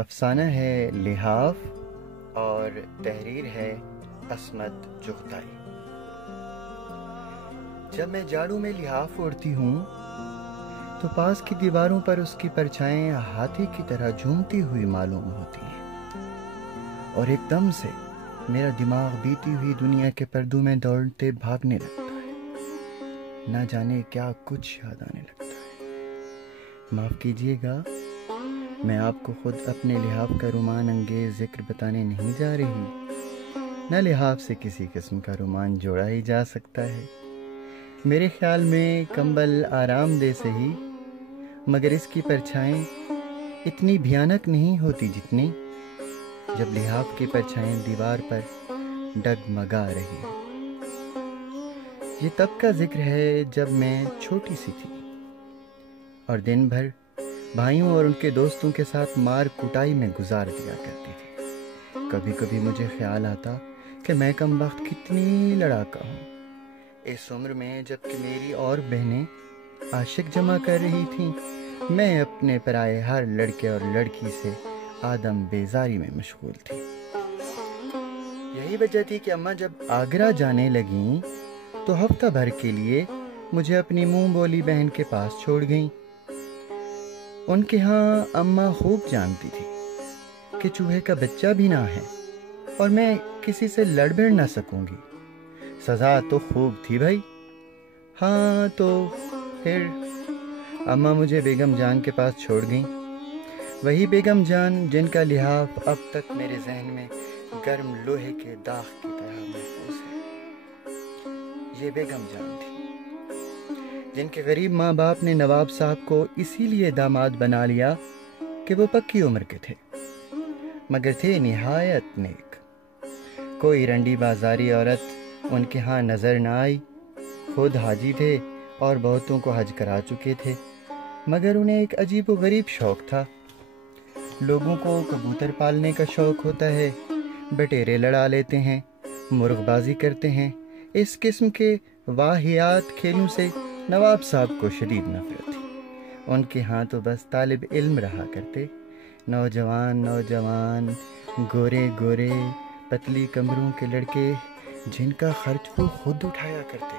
افسانہ ہے لحاف اور تحریر ہے عصمت چغتائی۔ جب میں جھاڑو میں لحاف اوڑھتی ہوں تو پاس کی دیواروں پر اس کی پرچھائیں ہاتھی کی طرح جھومتی ہوئی معلوم ہوتی ہیں، اور ایک دم سے میرا دماغ بیتی ہوئی دنیا کے پردوں میں دوڑتے بھاگنے لگتا ہے، نہ جانے کیا کچھ یاد آنے لگتا ہے۔ معاف کیجیے گا، میں آپ کو خود اپنے لحاف کا رومان انگیز ذکر بتانے نہیں جا رہی، نہ لحاف سے کسی قسم کا رومان جوڑا ہی جا سکتا ہے۔ میرے خیال میں کمبل آرام دہ صحیح، مگر اس کی پرچھائیں اتنی بھیانک نہیں ہوتی جتنی جب لحاف کی پرچھائیں دیوار پر ڈگمگا رہی ہیں۔ یہ تب کا ذکر ہے جب میں چھوٹی سی تھی اور دن بھر بھائیوں اور ان کے دوستوں کے ساتھ مار کٹائی میں گزار دیا کرتی تھی۔ کبھی کبھی مجھے خیال آتا کہ میں کم وقت کتنی لڑاکا ہوں، اس عمر میں جب کہ میری اور بہنیں عاشق جمع کر رہی تھیں، میں اپنے پرائے ہر لڑکے اور لڑکی سے آدم بیزاری میں مشغول تھی۔ یہی وجہ تھی کہ اماں جب آگرہ جانے لگیں تو ہفتہ بھر کے لیے مجھے اپنی منہ بولی بہن کے پاس چھوڑ گئیں۔ ان کے ہاں اماں خوب جانتی تھی کہ چوہے کا بچہ بھی نہ ہے اور میں کسی سے لڑ بھڑ نہ سکوں گی۔ سزا تو خوب تھی بھائی۔ ہاں تو پھر اماں مجھے بیگم جان کے پاس چھوڑ گئیں، وہی بیگم جان جن کا لحاف اب تک میرے ذہن میں گرم لوہے کے داغ کی طرح محفوظ ہے۔ یہ بیگم جان تھی جن کے غریب ماں باپ نے نواب صاحب کو اسی لیے داماد بنا لیا کہ وہ پکی عمر کے تھے، مگر تھے نہایت نیک۔ کوئی رنڈی بازاری عورت ان کے ہاں نظر نہ آئی۔ خود حاجی تھے اور بہتوں کو حج کرا چکے تھے، مگر انہیں ایک عجیب و غریب شوق تھا۔ لوگوں کو کبوتر پالنے کا شوق ہوتا ہے، بٹیرے لڑا لیتے ہیں، مرغ بازی کرتے ہیں۔ اس قسم کے واہیات کھیلوں سے نواب صاحب کو شدید نفرت تھی۔ ان کے ہاں تو بس طالب علم رہا کرتے، نوجوان گورے گورے پتلی کمروں کے لڑکے جن کا خرچ وہ خود اٹھایا کرتے۔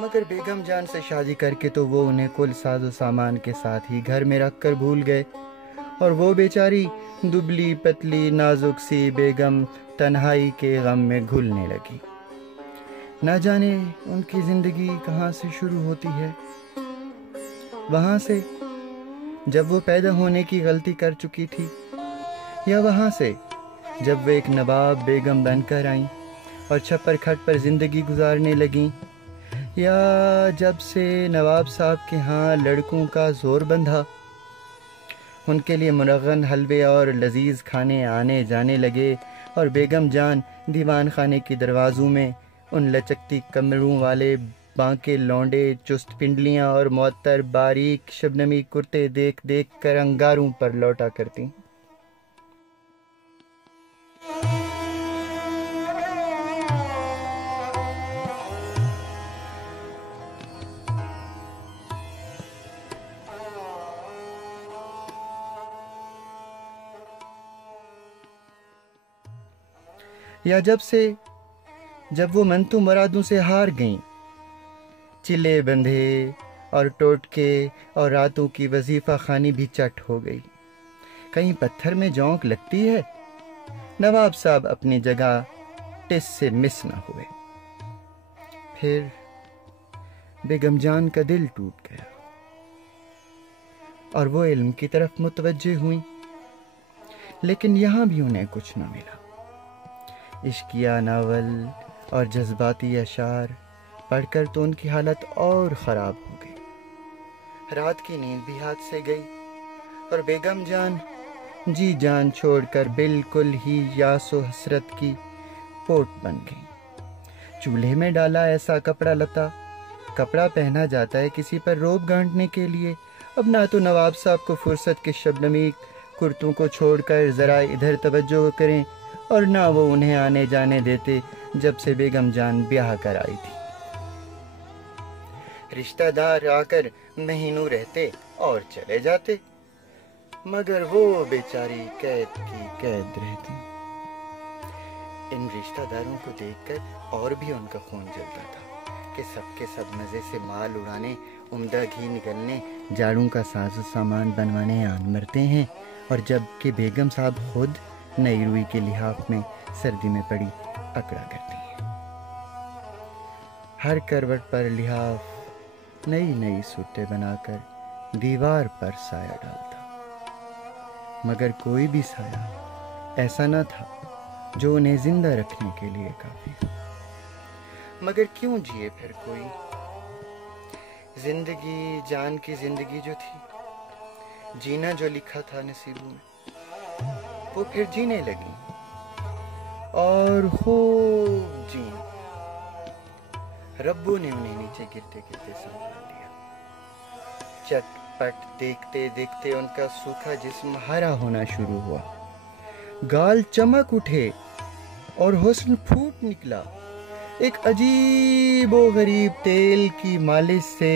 مگر بیگم جان سے شادی کر کے تو وہ انہیں کل ساز و سامان کے ساتھ ہی گھر میں رکھ کر بھول گئے، اور وہ بیچاری دبلی پتلی نازک سی بیگم تنہائی کے غم میں گھلنے لگی۔ نہ جانے ان کی زندگی کہاں سے شروع ہوتی ہے، وہاں سے جب وہ پیدا ہونے کی غلطی کر چکی تھی، یا وہاں سے جب وہ ایک نواب بیگم بن کر آئیں اور چھپر کھٹ پر زندگی گزارنے لگیں، یا جب سے نواب صاحب کے ہاں لڑکوں کا زور بندھا، ان کے لیے مرغن حلوے اور لذیذ کھانے آنے جانے لگے، اور بیگم جان دیوان خانے کے دروازوں میں ان لچکتی کمروں والے بانکے لونڈے چست پنڈلیاں اور معطر باریک شبنمی کرتے دیکھ دیکھ کر انگاروں پر لوٹا کرتی۔ یا جب وہ منتو مرادوں سے ہار گئیں، چلے بندھے اور ٹوٹکے اور راتوں کی وظیفہ خانی بھی چٹ ہو گئی، کہیں پتھر میں جونک لگتی ہے، نواب صاحب اپنی جگہ ٹس سے مس نہ ہوئے۔ پھر بیگم جان کا دل ٹوٹ گیا اور وہ علم کی طرف متوجہ ہوئیں، لیکن یہاں بھی انہیں کچھ نہ ملا۔ عشقیہ ناول اور جذباتی اشعار پڑھ کر تو ان کی حالت اور خراب ہو گئی، رات کی نیند بھی ہاتھ سے گئی، اور بیگم جان جی جان چھوڑ کر بالکل ہی یاس و حسرت کی پوٹ بن گئی۔ چولہے میں ڈالا ایسا کپڑا پہنا جاتا ہے کسی پر روب گانٹنے کے لیے۔ اب نہ تو نواب صاحب کو فرصت کے شبنمی کرتوں کو چھوڑ کر ذرا ادھر توجہ کریں، اور نہ وہ انہیں آنے جانے دیتے جب سے بیگم جان بیاہ کر آئی تھی۔ رشتہ دار آ کر مہینوں رہتے اور چلے جاتے، مگر وہ بیچاری قید کی قید رہتی۔ ان رشتہ داروں کو دیکھ کر اور بھی ان کا خون جلتا تھا کہ سب کے سب مزے سے مال اڑانے، عمدہ گھی نکلنے، جاڑوں کا ساز و سامان بنوانے آن مرتے ہیں، اور جب کہ بیگم صاحب خود نئی روئی کے لحاف میں سردی میں پڑی اکڑا کرتی ہیں۔ ہر کروٹ پر لحاف نئی نئی صورتیں بنا کر دیوار پر سایہ ڈالتا، مگر کوئی بھی سایہ ایسا نہ تھا جو انہیں زندہ رکھنے کے لیے کافی ہو۔ مگر کیوں جیے پھر کوئی؟ زندگی جان کی زندگی جو تھی، جینا جو لکھا تھا نصیبوں میں، وہ پھر جینے لگی اور خوب جین۔ ربو نے انہیں نیچے گرتے گرتے سنبھال لیا۔ چٹ پٹ دیکھتے دیکھتے ان کا سوکھا جسم ہرا ہونا شروع ہوا، گال چمک اٹھے اور حسن پھوٹ نکلا۔ ایک عجیب و غریب تیل کی مالش سے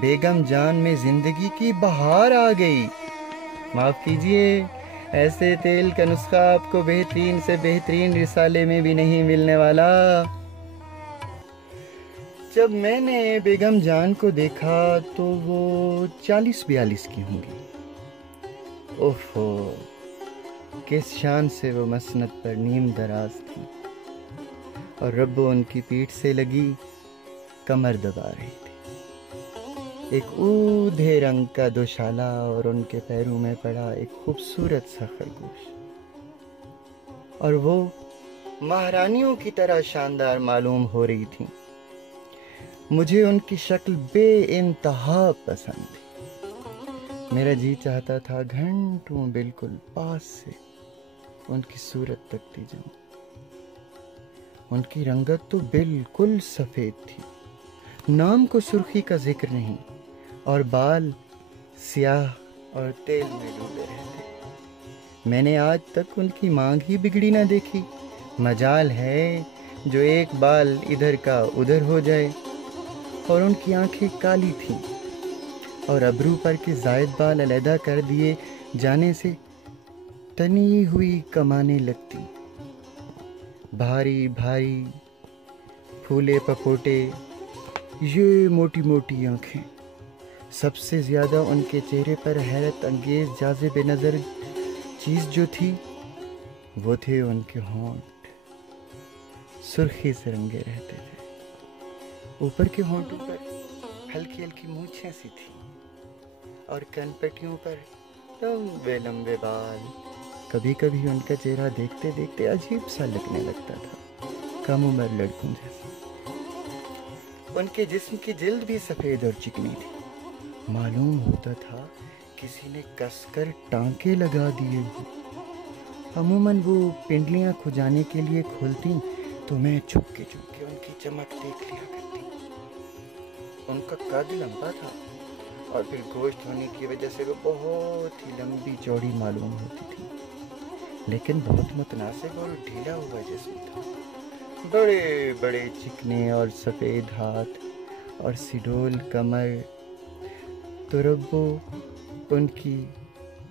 بیگم جان میں زندگی کی بہار آ گئی۔ معاف کیجئے، ایسے تیل کا نسخہ آپ کو بہترین سے بہترین رسالے میں بھی نہیں ملنے والا۔ جب میں نے بیگم جان کو دیکھا تو وہ 40-42 کی ہوں گی۔ اوفو، کس شان سے وہ مسند پر نیم دراز تھی، اور ربو ان کی پیٹھ سے لگی کمر دبا رہی تھی۔ ایک اودھے رنگ کا دوشالہ اور ان کے پیروں میں پڑا ایک خوبصورت سا خرگوش، اور وہ مہارانیوں کی طرح شاندار معلوم ہو رہی تھیں۔ مجھے ان کی شکل بے انتہا پسند تھی۔ میرا جی چاہتا تھا گھنٹوں بالکل پاس سے ان کی صورت تکتی جاؤں۔ ان کی رنگت تو بالکل سفید تھی، نام کو سرخی کا ذکر نہیں، اور بال سیاہ اور تیل میں ڈوبے رہتے۔ میں نے آج تک ان کی مانگ ہی بگڑی نہ دیکھی۔ مجال ہے جو ایک بال ادھر کا ادھر ہو جائے۔ اور ان کی آنکھیں کالی تھیں، اور ابرو پر کے زائد بال علیحدہ کر دیے جانے سے تنی ہوئی کمانے لگتی۔ بھاری بھاری پھولے پپوٹے، یہ موٹی موٹی آنکھیں۔ سب سے زیادہ ان کے چہرے پر حیرت انگیز جاذب نظر چیز جو تھی وہ تھے ان کے ہونٹ، سرخی سے رنگے رہتے تھے۔ اوپر کے ہونٹوں پر ہلکی ہلکی مونچھیں سی تھیں، اور کن پٹیوں پر لمبے لمبے بال۔ کبھی کبھی ان کا چہرہ دیکھتے دیکھتے عجیب سا لگنے لگتا تھا، کم عمر لڑکوں جیسا۔ ان کے جسم کی جلد بھی سفید اور چکنی تھی، معلوم ہوتا تھا کسی نے کس کر ٹانکے لگا دیے ہوں۔ عموماً وہ پنڈلیاں کھجانے کے لیے کھولتی تو میں چھپ کے ان کی چمک دیکھ لیا کرتی۔ ان کا قد لمبا تھا، اور پھر گوشت ہونے کی وجہ سے وہ بہت ہی لمبی چوڑی معلوم ہوتی تھی، لیکن بہت متناسب اور ڈھیلا ہوا جسم تھا۔ بڑے بڑے چکنے اور سفید ہاتھ اور سڈول کمر۔ تو ربو ان کی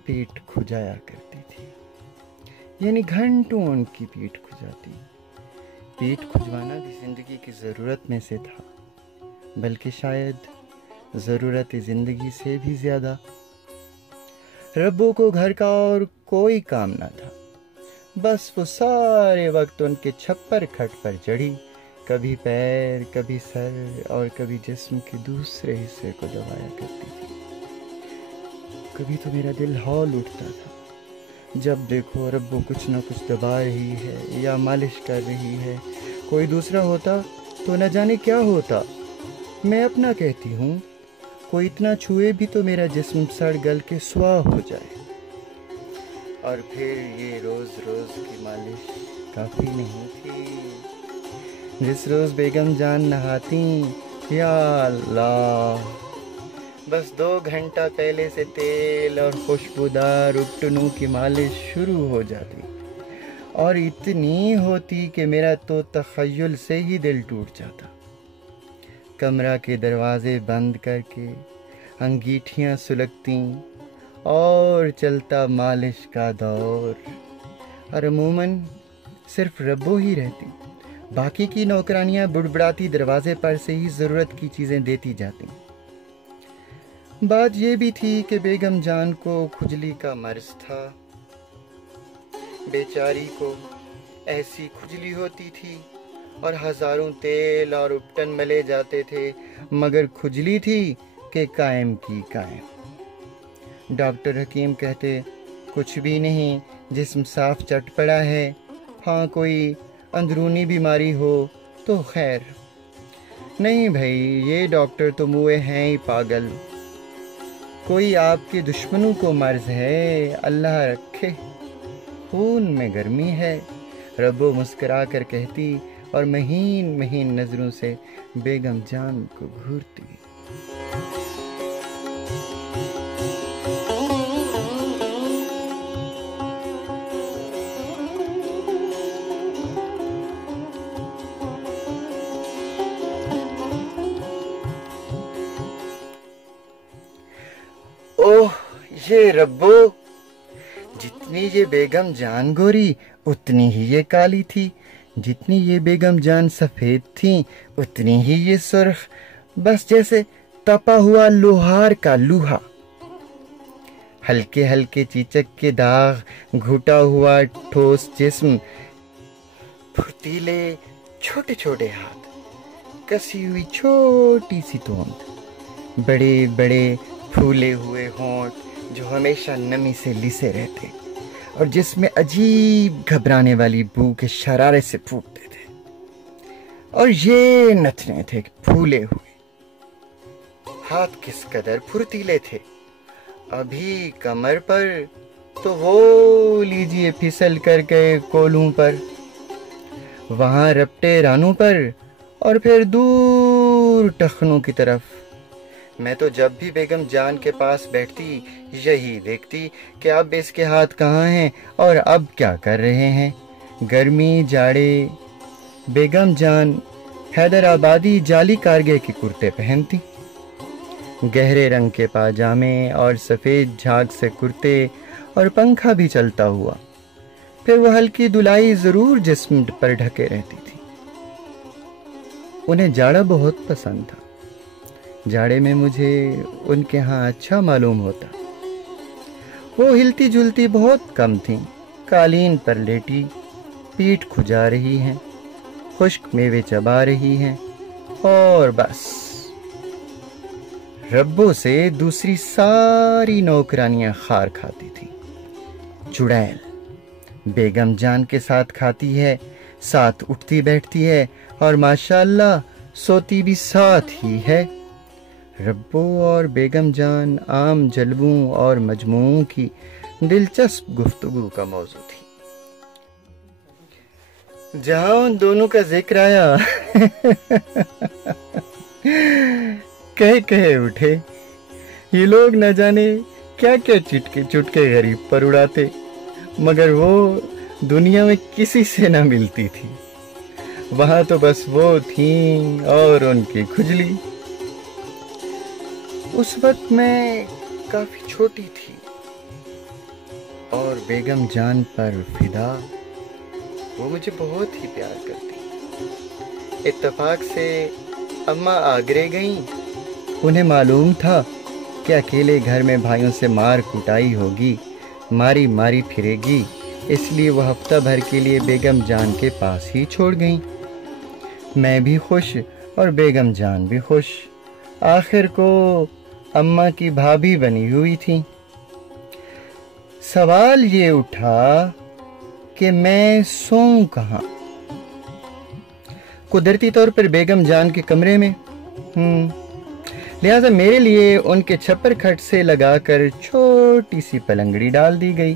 پیٹھ کھجایا کرتی تھی، یعنی گھنٹوں ان کی پیٹھ کھجاتی۔ پیٹھ کھجوانا بھی زندگی کی ضرورت میں سے تھا، بلکہ شاید ضرورت زندگی سے بھی زیادہ۔ ربو کو گھر کا اور کوئی کام نہ تھا، بس وہ سارے وقت ان کے چھپر کھٹ پر چڑھی، کبھی پیر، کبھی سر، اور کبھی جسم کے دوسرے حصے کو دبایا کرتی تھی۔ کبھی تو میرا دل ہول اٹھتا تھا، جب دیکھو ربو کچھ نہ کچھ دبا رہی ہے یا مالش کر رہی ہے۔ کوئی دوسرا ہوتا تو نہ جانے کیا ہوتا۔ میں اپنا کہتی ہوں، کوئی اتنا چھوئے بھی تو میرا جسم سڑ گل کے سوا ہو جائے۔ اور پھر یہ روز روز کی مالش کافی نہیں تھی۔ جس روز بیگم جان نہاتی، یا اللہ، بس 2 گھنٹہ پہلے سے تیل اور خوشبودار ابٹنوں کی مالش شروع ہو جاتی، اور اتنی ہوتی کہ میرا تو تخیل سے ہی دل ٹوٹ جاتا۔ کمرہ کے دروازے بند کر کے انگیٹھیاں سلگتیں اور چلتا مالش کا دور، اور عموماً صرف ربو ہی رہتی، باقی کی نوکرانیاں بڑبڑاتی دروازے پر سے ہی ضرورت کی چیزیں دیتی جاتی۔ بات یہ بھی تھی کہ بیگم جان کو کھجلی کا مرض تھا، بیچاری کو ایسی کھجلی ہوتی تھی اور ہزاروں تیل اور اپٹن ملے جاتے تھے، مگر کھجلی تھی کہ قائم کی قائم۔ ڈاکٹر حکیم کہتے کچھ بھی نہیں، جسم صاف چٹ پڑا ہے، ہاں کوئی اندرونی بیماری ہو تو خیر۔ نہیں بھائی، یہ ڈاکٹر تو موئے ہیں ہی پاگل، کوئی آپ کے دشمنوں کو مرض ہے، اللہ رکھے، خون میں گرمی ہے، ربو مسکرا کر کہتی اور مہین مہین نظروں سے بیگم جان کو گھورتی۔ اوہ یہ ربو، جتنی یہ بیگم جان گوری اتنی ہی یہ کالی تھی، جتنی یہ بیگم جان سفید تھی اتنی ہی یہ سرخ، بس جیسے تپا ہوا لوہار کا لوہا، ہلکے ہلکے چیچک کے داغ، گھٹا ہوا ٹھوس جسم، پھرتیلے چھوٹے چھوٹے ہاتھ، کسی ہوئی چھوٹی سی توند، بڑے بڑے پھولے ہوئے ہونٹ جو ہمیشہ نمی سے لسے رہتے اور جس میں عجیب گھبرانے والی بو کے شرارے سے پھوٹتے تھے، اور یہ نتنے تھے پھولے ہوئے، ہاتھ کس قدر پھرتیلے تھے، ابھی کمر پر تو وہ لیجیے پھسل کر گئے کولوں پر، وہاں رپٹے رانوں پر، اور پھر دور ٹخنوں کی طرف۔ میں تو جب بھی بیگم جان کے پاس بیٹھتی یہی دیکھتی کہ اب اس کے ہاتھ کہاں ہیں اور اب کیا کر رہے ہیں۔ گرمی جاڑے بیگم جان حیدرآبادی جعلی کارگے کے کرتے پہنتی، گہرے رنگ کے پاجامے اور سفید جھاگ سے کرتے، اور پنکھا بھی چلتا ہوا، پھر وہ ہلکی دلائی ضرور جسم پر ڈھکے رہتی تھی۔ انہیں جاڑا بہت پسند تھا، جاڑے میں مجھے ان کے ہاں اچھا معلوم ہوتا۔ وہ ہلتی جلتی بہت کم تھیں، قالین پر لیٹی پیٹھ کھجا رہی ہیں، خشک میوے چبا رہی ہیں، اور بس۔ ربو سے دوسری ساری نوکرانیاں خار کھاتی تھی۔ چڑیل بیگم جان کے ساتھ کھاتی ہے، ساتھ اٹھتی بیٹھتی ہے، اور ماشاءاللہ سوتی بھی ساتھ ہی ہے۔ ربو اور بیگم جان عام جلووں اور مجموعوں کی دلچسپ گفتگو کا موضوع تھی۔ جہاں ان دونوں کا ذکر آیا کہے اٹھے، یہ لوگ نہ جانے کیا کیا چٹکے غریب پر اڑاتے، مگر وہ دنیا میں کسی سے نہ ملتی تھی، وہاں تو بس وہ تھیں اور ان کی کھجلی۔ اس وقت میں کافی چھوٹی تھی اور بیگم جان پر فدا، وہ مجھے بہت ہی پیار کرتی۔ اتفاق سے اماں آگرے گئیں، انہیں معلوم تھا کہ اکیلے گھر میں بھائیوں سے مار کٹائی ہوگی، ماری ماری پھرے گی، اس لیے وہ ہفتہ بھر کے لیے بیگم جان کے پاس ہی چھوڑ گئیں۔ میں بھی خوش اور بیگم جان بھی خوش، آخر کو اماں کی بھابھی بنی ہوئی تھی۔ سوال یہ اٹھا کہ میں سوؤں کہاں؟ قدرتی طور پر بیگم جان کے کمرے میں، لہذا میرے لیے ان کے چھپر کھٹ سے لگا کر چھوٹی سی پلنگڑی ڈال دی گئی۔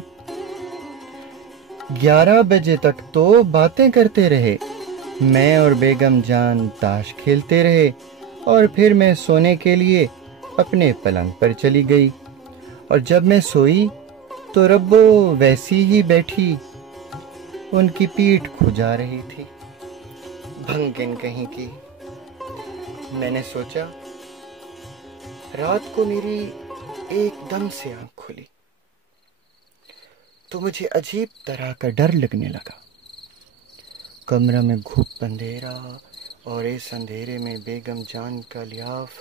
11 بجے تک تو باتیں کرتے رہے، میں اور بیگم جان تاش کھیلتے رہے، اور پھر میں سونے کے لیے اپنے پلنگ پر چلی گئی، اور جب میں سوئی تو ربو ویسی ہی بیٹھی ان کی پیٹھ کھجا رہی تھی، بھنگن کہیں کی۔ میں نے سوچا، رات کو میری ایک دم سے آنکھ کھلی، تو مجھے عجیب طرح کا ڈر لگنے لگا۔ کمرہ میں گھپ اندھیرا، اور اس اندھیرے میں بیگم جان کا لحاف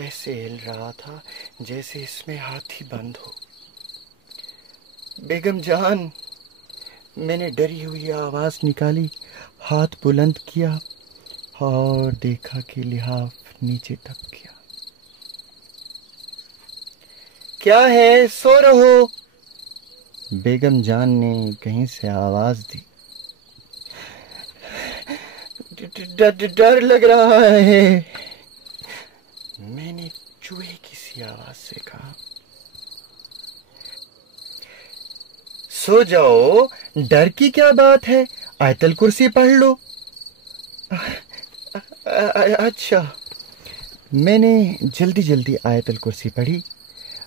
ایسے ہل رہا تھا جیسے اس میں ہاتھی بند ہو۔ بیگم جان! میں نے ڈری ہوئی آواز نکالی، ہاتھ بلند کیا اور دیکھا کہ لحاف نیچے دب گیا۔ کیا ہے، سو رہو؟ بیگم جان نے کہیں سے آواز دی۔ ڈر لگ رہا ہے، میں نے چوہے کی سی آواز سے کہا۔ سو جاؤ، ڈر کی کیا بات ہے، آیت الکرسی پڑھ لو۔ اچھا۔ میں نے جلدی آیت الکرسی پڑھی،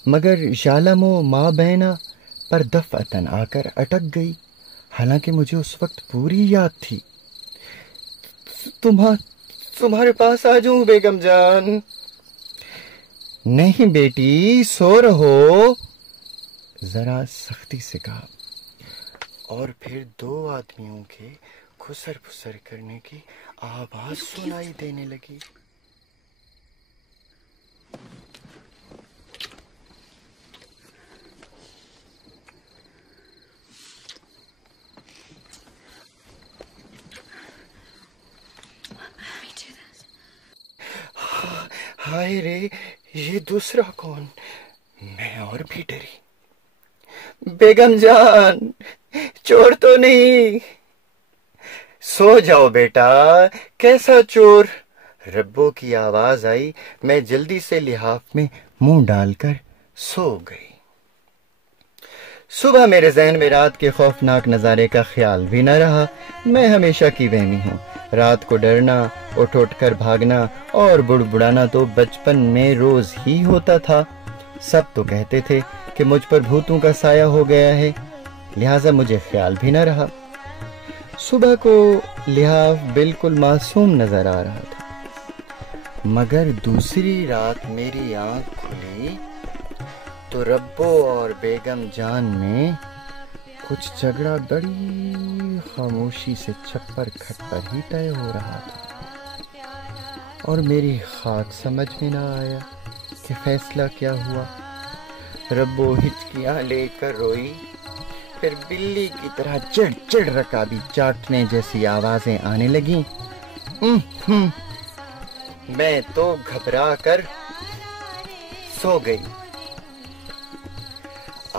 مگر یعلم ما بینا پر دفعتاً آ کر اٹک گئی، حالانکہ مجھے اس وقت پوری یاد تھی۔ تمہارے پاس آ جاؤں بیگم جان؟ نہیں بیٹی، سو رہو، ذرا سختی سے کہا، اور پھر دو آدمیوں کے خسر پسر کرنے کی آواز سنائی دینے لگی۔ ہائے رے، یہ دوسرا کون؟ میں اور بھی ڈری۔ بیگم جان، چور تو نہیں؟ سو جاؤ بیٹا، کیسا چور؟ ربو کی آواز آئی۔ میں جلدی سے لحاف میں منہ ڈال کر سو گئی۔ صبح میرے ذہن میں رات کے خوفناک نظارے کا خیال بھی نہ رہا۔ میں ہمیشہ کی وہمی ہوں، رات کو ڈرنا، اٹھ کر بھاگنا اور بڑبڑانا تو بچپن میں روز ہی ہوتا تھا۔ سب تو کہتے تھے کہ مجھ پر بھوتوں کا سایہ ہو گیا ہے، لہٰذا مجھے خیال بھی نہ رہا۔ صبح کو لحاف بالکل معصوم نظر آ رہا تھا، مگر دوسری رات میری آنکھ کھلی تو ربو اور بیگم جان میں کچھ جھگڑا بڑی خاموشی سے چھپر کھٹ پر ہی طے ہو رہا تھا، اور میری خاک سمجھ میں نہ آیا کہ فیصلہ کیا ہوا۔ ربو ہچکیاں لے کر روئی، پھر بلی کی طرح چڑ چڑ رکابی چاٹنے جیسی آوازیں آنے لگیں۔ میں تو گھبرا کر سو گئی۔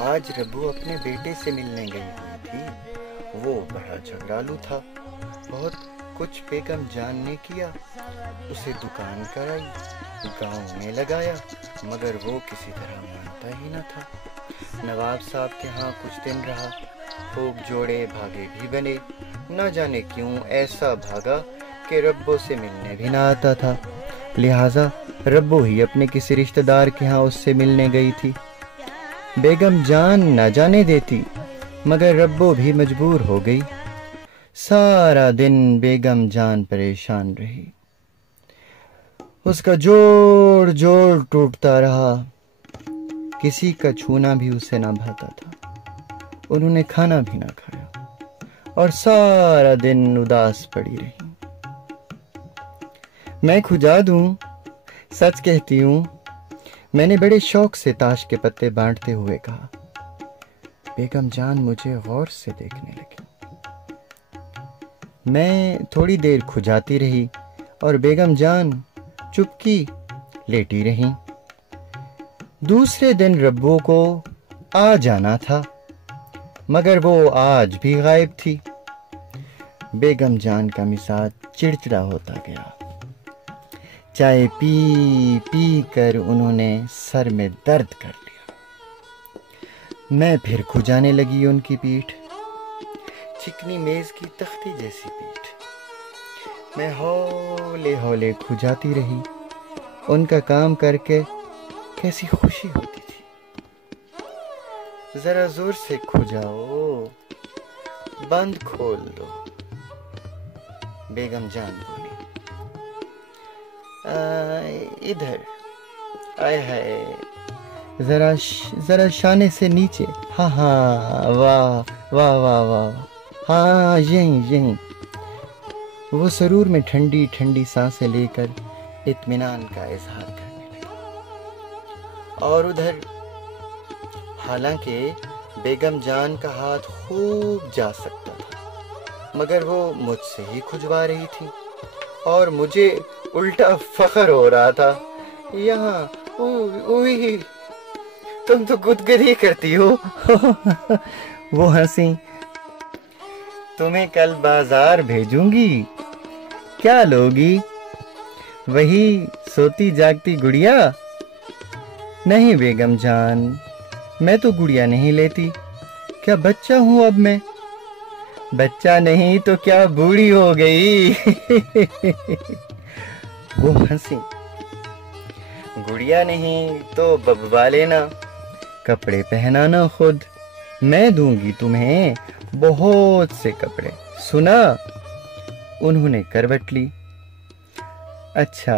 آج ربو اپنے بیٹے سے ملنے گئی ہوئی تھی، وہ بڑا جھگڑالو تھا، بہت کچھ بیگم جان نے کیا، اسے دکان کرائی، گاؤں میں لگایا، مگر وہ کسی طرح مانتا ہی نہ تھا۔ نواب صاحب کے ہاں کچھ دن رہا، خوب جوڑے بھاگے بھی بنے، نہ جانے کیوں ایسا بھاگا کہ ربو سے ملنے بھی نہ آتا تھا، لہٰذا ربو ہی اپنے کسی رشتہ دار کے ہاں اس سے ملنے گئی تھی۔ بیگم جان نہ جانے دیتی، مگر ربو بھی مجبور ہو گئی۔ سارا دن بیگم جان پریشان رہی، اس کا جوڑ ٹوٹتا رہا، کسی کا چھونا بھی اسے نہ بھاتا تھا، انہوں نے کھانا بھی نہ کھایا اور سارا دن اداس پڑی رہی۔ میں کھجا دوں، سچ کہتی ہوں، میں نے بڑے شوق سے تاش کے پتے بانٹتے ہوئے کہا۔ بیگم جان مجھے غور سے دیکھنے لگی۔ میں تھوڑی دیر کھجاتی رہی اور بیگم جان چپکی لیٹی رہیں۔ دوسرے دن ربو کو آ جانا تھا، مگر وہ آج بھی غائب تھی۔ بیگم جان کا مزاج چڑچڑا ہوتا گیا، چائے پی پی کر انہوں نے سر میں درد کر لیا۔ میں پھر کھجانے لگی ان کی پیٹھ، چکنی میز کی تختی جیسی پیٹھ۔ میں ہولے ہولے کھجاتی رہی، ان کا کام کر کے کیسی خوشی ہوتی تھی۔ ذرا زور سے کھجاؤ، بند کھول دو، بیگم جان بولی۔ ادھر، آئے ہائے، ذرا شانے سے نیچے. ہاں ہاں, واہ واہ واہ واہ, ہاں یہیں. وہ سرور میں ٹھنڈی ٹھنڈی سانسیں لے کر اطمینان کا اظہار کرنے لگی. اور ادھر حالانکہ بیگم جان کا ہاتھ خوب جا سکتا تھا, مگر وہ مجھ سے ہی کھجوا رہی تھی اور مجھے الٹا فخر ہو رہا تھا. یہاں اوئی, تم تو گدگدی کرتی ہو. وہ ہنسی. تمہیں کل بازار بھیجوں گی, کیا لوگی؟ وہی سوتی جاگتی گڑیا؟ نہیں بیگم جان, میں تو گڑیا نہیں لیتی. کیا بچہ ہوں اب میں؟ بچہ نہیں تو کیا بوڑھی ہو گئی. وہ ہنسی. گڑیا نہیں تو ببوا لینا, کپڑے پہنانا خود, میں دوں گی تمہیں بہت سے کپڑے. سنا؟ انہوں نے کروٹ لی. اچھا,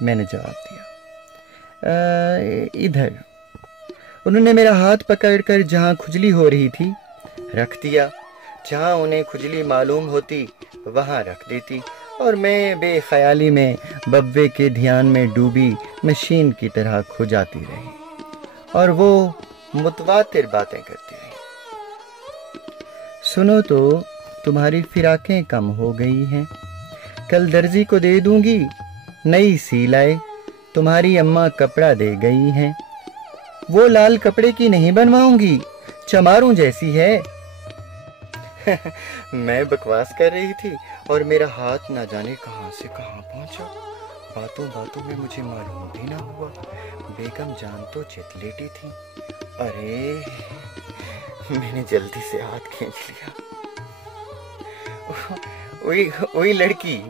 میں نے جواب دیا. ادھر. انہوں نے میرا ہاتھ پکڑ کر جہاں کھجلی ہو رہی تھی رکھ دیا. جہاں انہیں کھجلی معلوم ہوتی وہاں رکھ دیتی, اور میں بے خیالی میں ببے کے دھیان میں ڈوبی مشین کی طرح کھجاتی رہی, اور وہ متواتر باتیں کرتی رہی. سنو تو, تمہاری فراقیں کم ہو گئی ہیں, کل درزی کو دے دوں گی, نئی سی لائے. تمہاری اماں کپڑا دے گئی ہیں, وہ لال کپڑے کی نہیں بنواؤں گی, چماروں جیسی ہے. میں بکواس کر رہی تھی اور میرا ہاتھ نہ جانے کہاں سے کہاں پہنچا. باتوں باتوں میں مجھے معلوم بھی نہ ہوا بیگم جان تو چت لیٹی تھی. ارے, میں نے جلدی سے ہاتھ کھینچ لیا. اوئی لڑکی,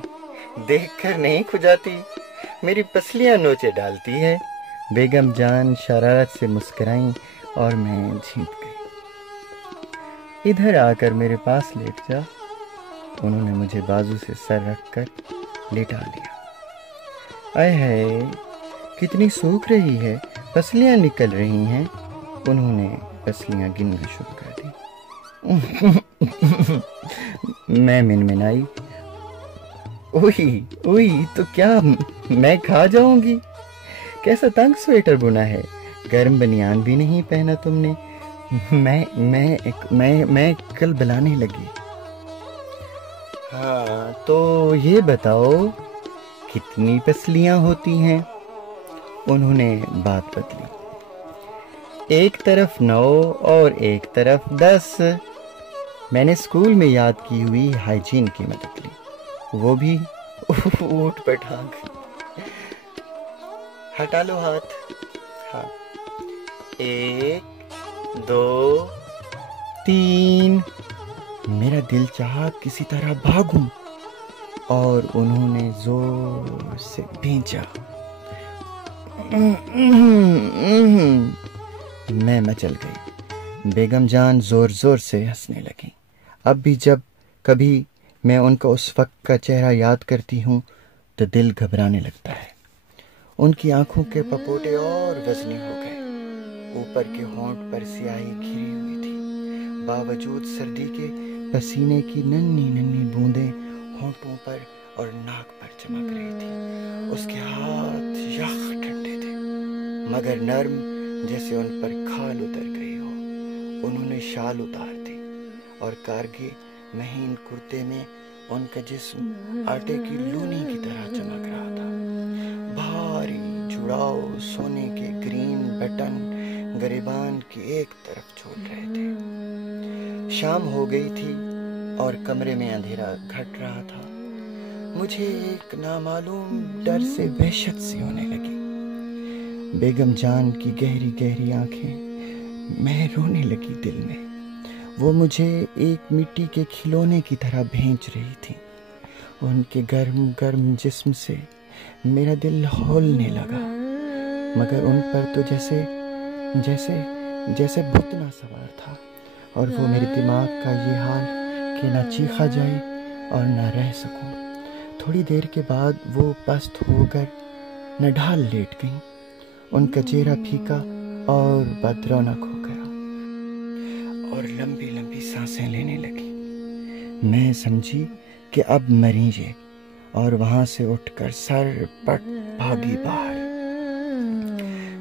دیکھ کر نہیں کھجاتی, میری پسلیاں نوچے ڈالتی ہے. بیگم جان شرارت سے مسکرائیں اور میں جھینک گئی. ادھر آ کر میرے پاس لیٹ جا. انہوں نے مجھے بازو سے سر رکھ کر لیٹا لیا. آئے ہے, کتنی سوکھ رہی ہے, پسلیاں نکل رہی ہیں. انہوں نے پسلیاں گننا شروع کر دی. میں منمنائی. اوئی تو کیا میں کھا جاؤں گی؟ کیسا تنگ سویٹر بنا ہے, گرم بنیان بھی نہیں پہنا تم نے. میں کل بلانے لگی. ہاں تو یہ بتاؤ کتنی پسلیاں ہوتی ہیں؟ انہوں نے بات بدلی. ایک طرف 9 اور ایک طرف 10. میں نے اسکول میں یاد کی ہوئی ہائیجین کی مدد لی, وہ بھی اونٹ پٹھانگ. ہٹا لو ہاتھ. ہاں, 1 2 3. میرا دل چاہا کسی طرح بھاگوں, اور انہوں نے زور سے بھینچا. میں مچل گئی. بیگم جان زور زور سے ہنسنے لگی. اب بھی جب کبھی میں ان کا اس وقت کا چہرہ یاد کرتی ہوں تو دل گھبرانے لگتا ہے. ان کی آنکھوں کے پپوٹے اور وزنی ہو گئے, اوپر کے ہونٹ پر سیاہی گھری ہوئی تھی. باوجود سردی کے پسینے کی ننھی ننھی بوندیں ہونٹوں پر اور ناک پر چمک رہی تھی. اس کے ہاتھ یخ ٹھنڈے تھے مگر نرم, جیسے ان پر کھال اتر گئی ہو. انہوں نے شال اتار دی اور کارگے مہین کرتے میں ان کا جسم آٹے کی لونی کی طرح چمک رہا تھا. بھاری جڑاؤ سونے کے گرین بٹن گریبان کی ایک طرف چھوڑ رہے تھے. شام ہو گئی تھی اور کمرے میں اندھیرا گھٹ رہا تھا. مجھے ایک نامعلوم ڈر سے وحشت سی ہونے لگی. بیگم جان کی گہری گہری آنکھیں, میں رونے لگی دل میں. وہ مجھے ایک مٹی کے کھلونے کی طرح بھینچ رہی تھی. ان کے گرم گرم جسم سے میرا دل ہولنے لگا, مگر ان پر تو جیسے بت نہ سوار تھا. اور وہ میرے دماغ کا یہ حال کہ نہ چیخا جائے اور نہ رہ سکوں. تھوڑی دیر کے بعد وہ پست ہو کر نہ ڈھال لیٹ گئیں. ان کا چہرہ پھیکا اور بد رونق ہو گیا اور لمبی لمبی سانسیں لینے لگی۔ میں سمجھی کہ اب مری یہ، اور وہاں سے اٹھ کر سر پٹ بھاگی باہر۔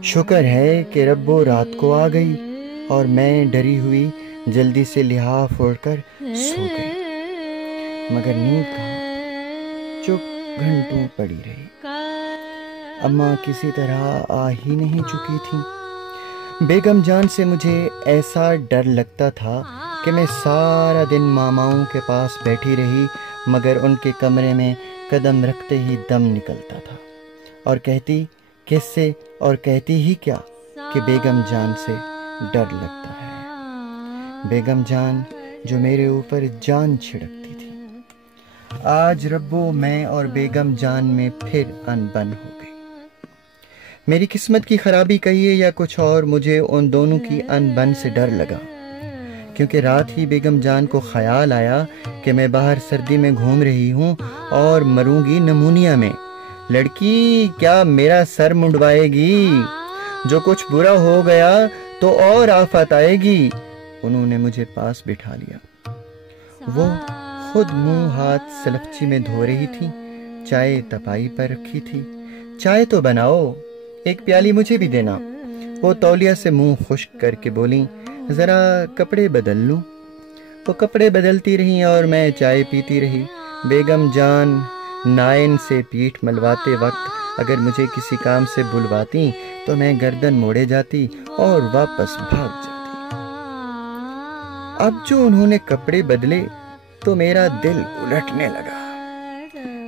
شکر ہے کہ ربو رات کو آ گئی اور میں ڈری ہوئی جلدی سے لحاف اوڑھ کر سو گئی، مگر نیند کہاں، چپ گھنٹوں پڑی رہی۔ اماں کسی طرح آ ہی نہیں چکی تھیں۔ بیگم جان سے مجھے ایسا ڈر لگتا تھا کہ میں سارا دن ماماؤں کے پاس بیٹھی رہی، مگر ان کے کمرے میں قدم رکھتے ہی دم نکلتا تھا، اور کہتی کس سے اور کہتی ہی کیا کہ بیگم جان سے ڈر لگتا ہے۔ بیگم جان جو میرے اوپر جان چھڑکتی تھی۔ آج ربو، میں اور بیگم جان میں پھر انبن ہو گئی۔ میری قسمت کی خرابی کہیے یا کچھ اور، مجھے ان دونوں کی انبن سے ڈر لگا، کیونکہ رات ہی بیگم جان کو خیال آیا کہ میں باہر سردی میں گھوم رہی ہوں اور مروں گی نمونیا میں۔ لڑکی کیا میرا سر منڈوائے گی؟ جو کچھ برا ہو گیا تو اور آفت آئے گی۔ انہوں نے مجھے پاس بٹھا لیا۔ وہ خود منہ ہاتھ سلفچی میں دھو رہی تھی، چائے تپائی پر رکھی تھی۔ چائے تو بناؤ، ایک پیالی مجھے بھی دینا۔ وہ تولیہ سے منہ خشک کر کے بولیں، ذرا کپڑے بدل لوں۔ وہ کپڑے بدلتی رہیں اور میں چائے پیتی رہی۔ بیگم جان نائن سے پیٹھ ملواتے وقت اگر مجھے کسی کام سے بلواتی تو میں گردن موڑے جاتی اور واپس بھاگ جاتی۔ اب جو انہوں نے کپڑے بدلے تو میرا دل الٹنے لگا۔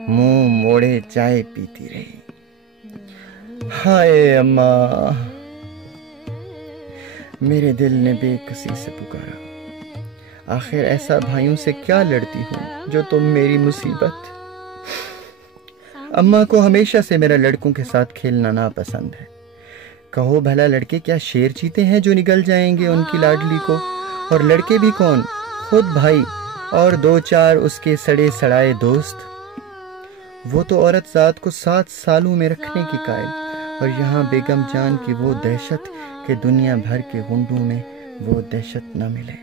منہ موڑے چائے پیتی رہی۔ ہائے اماں، میرے دل نے بے کسی سے پکارا، آخر ایسا بھائیوں سے کیا لڑتی ہوں جو تم میری مصیبت۔ اماں کو ہمیشہ سے میرا لڑکوں کے ساتھ کھیلنا ناپسند ہے۔ کہو بھلا لڑکے کیا شیر چیتے ہیں جو نگل جائیں گے ان کی لاڈلی کو؟ اور لڑکے بھی کون، خود بھائی اور دو چار اس کے سڑے سڑائے دوست۔ وہ تو عورت ذات کو 7 سالوں میں رکھنے کی قائل، اور یہاں بیگم جان کی وہ دہشت کہ دنیا بھر کے غنڈوں میں وہ دہشت نہ ملے۔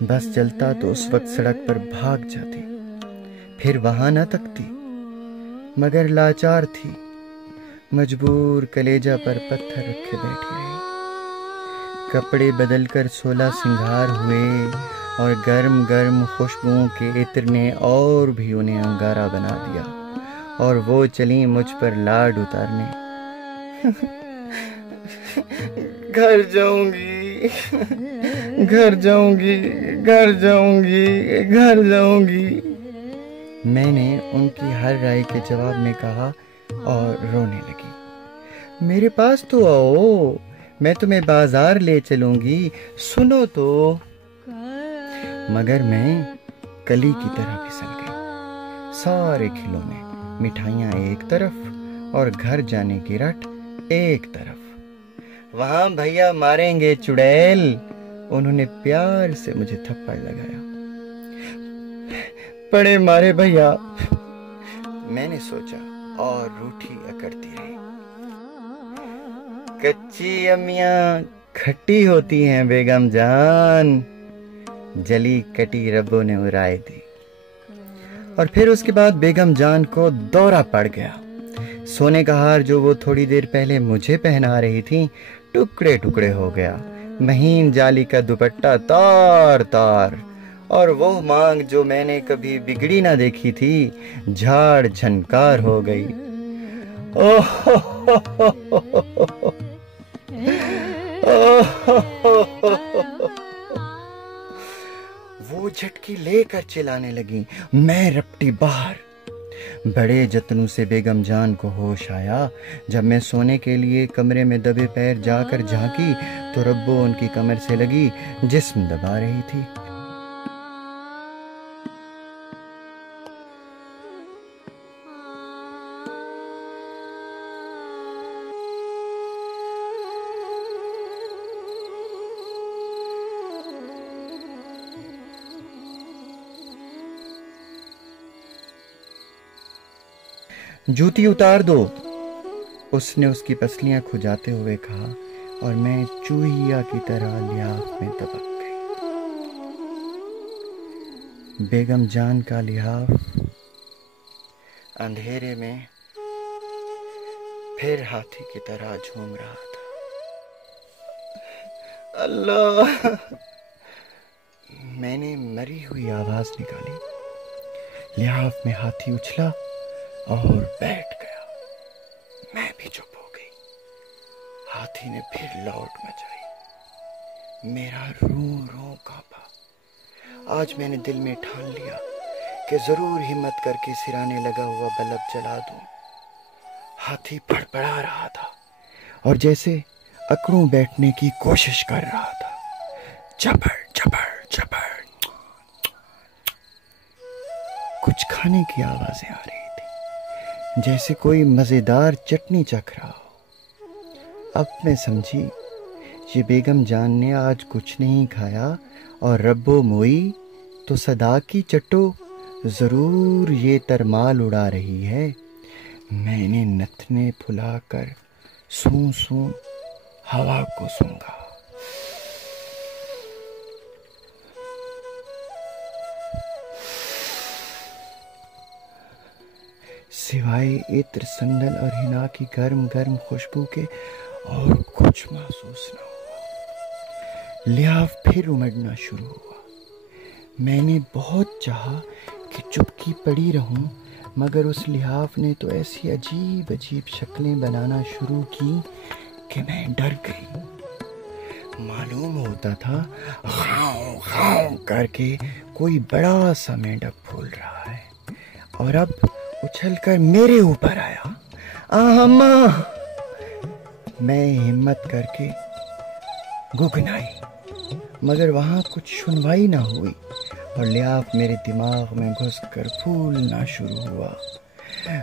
بس چلتا تو اس وقت سڑک پر بھاگ جاتی، پھر وہاں نہ تکتی، مگر لاچار تھی، مجبور کلیجہ پر پتھر رکھے بیٹھی رہی۔ کپڑے بدل کر 16 سنگھار ہوئے اور گرم گرم خوشبوؤں کے عطر نے اور بھی انہیں انگارہ بنا دیا، اور وہ چلیں مجھ پر لاڈ اتارنے۔ گھر جاؤں گی، گھر جاؤں گی، گھر جاؤں گی، گھر جاؤں گی، میں نے ان کی ہر رائے کے جواب میں کہا اور رونے لگی۔ میرے پاس تو آؤ، میں تمہیں بازار لے چلوں گی، سنو تو۔ مگر میں کلی کی طرح پھسل گئی۔ سارے کھلونے، مٹھائیاں ایک طرف اور گھر جانے کی رٹ ایک طرف۔ وہاں بھیا ماریں گے چڑیل، انہوں نے پیار سے مجھے تھپڑ لگایا۔ پڑے مارے بھیا، میں نے سوچا اور روٹھی اکڑتی رہی۔ کچی امیاں کھٹی ہوتی ہیں بیگم جان، جلی کٹی ربو نے اڑائی دی۔ اور پھر اس کے بعد بیگم جان کو دورہ پڑ گیا۔ سونے کا ہار جو وہ تھوڑی دیر پہلے مجھے پہنا رہی تھی ٹکڑے ٹکڑے ہو گیا، مہین جالی کا دوپٹہ تار تار، اور وہ مانگ جو میں نے کبھی بگڑی نہ دیکھی تھی جھاڑ جھنکار ہو گئی۔ وہ جھٹکی لے کر چلانے لگی، میں رپٹی باہر۔ بڑے جتنوں سے بیگم جان کو ہوش آیا۔ جب میں سونے کے لیے کمرے میں دبے پیر جا کر جھانکی تو ربو ان کی کمر سے لگی جسم دبا رہی تھی۔ جوتی اتار دو، اس نے اس کی پسلیاں کھجاتے ہوئے کہا اور میں چوہیا کی طرح لحاف میں دبک گئی۔ بیگم جان کا لحاف اندھیرے میں پھر ہاتھی کی طرح جھوم رہا تھا۔ اللہ! میں نے مری ہوئی آواز نکالی۔ لحاف میں ہاتھی اچھلا اور بیٹھ گیا۔ میں بھی چپ ہو گئی۔ ہاتھی نے پھر لوٹ مچائی۔ میرا رو کانپا۔ آج میں نے دل میں ٹھان لیا کہ ضرور ہمت کر کے سرانے لگا ہوا بلب جلا دوں۔ ہاتھی پڑپڑا رہا تھا اور جیسے اکڑوں بیٹھنے کی کوشش کر رہا تھا۔ چپڑ چپڑ چپڑ، کچھ کھانے کی آوازیں آ رہی تھی، جیسے کوئی مزیدار چٹنی چکھ رہا ہو۔ اب میں سمجھی یہ بیگم جان نے آج کچھ نہیں کھایا اور ربو موئی تو صدا کی چٹو ضرور یہ ترمال اڑا رہی ہے۔ میں نے نتنے پھلا کر سوں سوں ہوا کو سونگا۔ سوائے عطر، سندن اور حنا کی گرم گرم خوشبو کے اور کچھ محسوس نہ ہوا۔ لحاف پھر امڑنا شروع ہوا۔ میں نے بہت چاہا کہ چپکی پڑی رہوں، مگر اس لحاف نے تو ایسی عجیب عجیب شکلیں بنانا شروع کی کہ میں ڈر گئی۔ معلوم ہوتا تھا غاؤں غاؤں کر کے کوئی بڑا سا مینڈک پھول رہا ہے اور اب اچھل کر میرے اوپر آیا۔ اماں! میں ہمت کر کے گگنائی، مگر وہاں کچھ سنوائی نہ ہوئی اور لحاف میرے دماغ میں گھس کر پھولنا شروع ہوا۔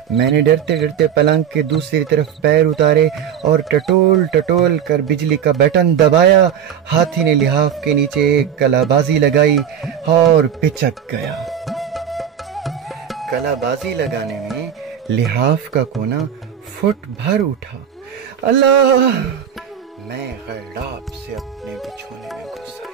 میں نے ڈرتے ڈرتے پلنگ کے دوسری طرف پیر اتارے اور ٹٹول ٹٹول کر بجلی کا بٹن دبایا۔ ہاتھی نے لحاف کے نیچے ایک کلا بازی لگائی اور پچک گیا۔ کلا بازی لگانے میں لحاف کا کونا فٹ بھر اٹھا۔ اللہ! میں غرڈاب سے اپنے بچھونے میں گھس آئی۔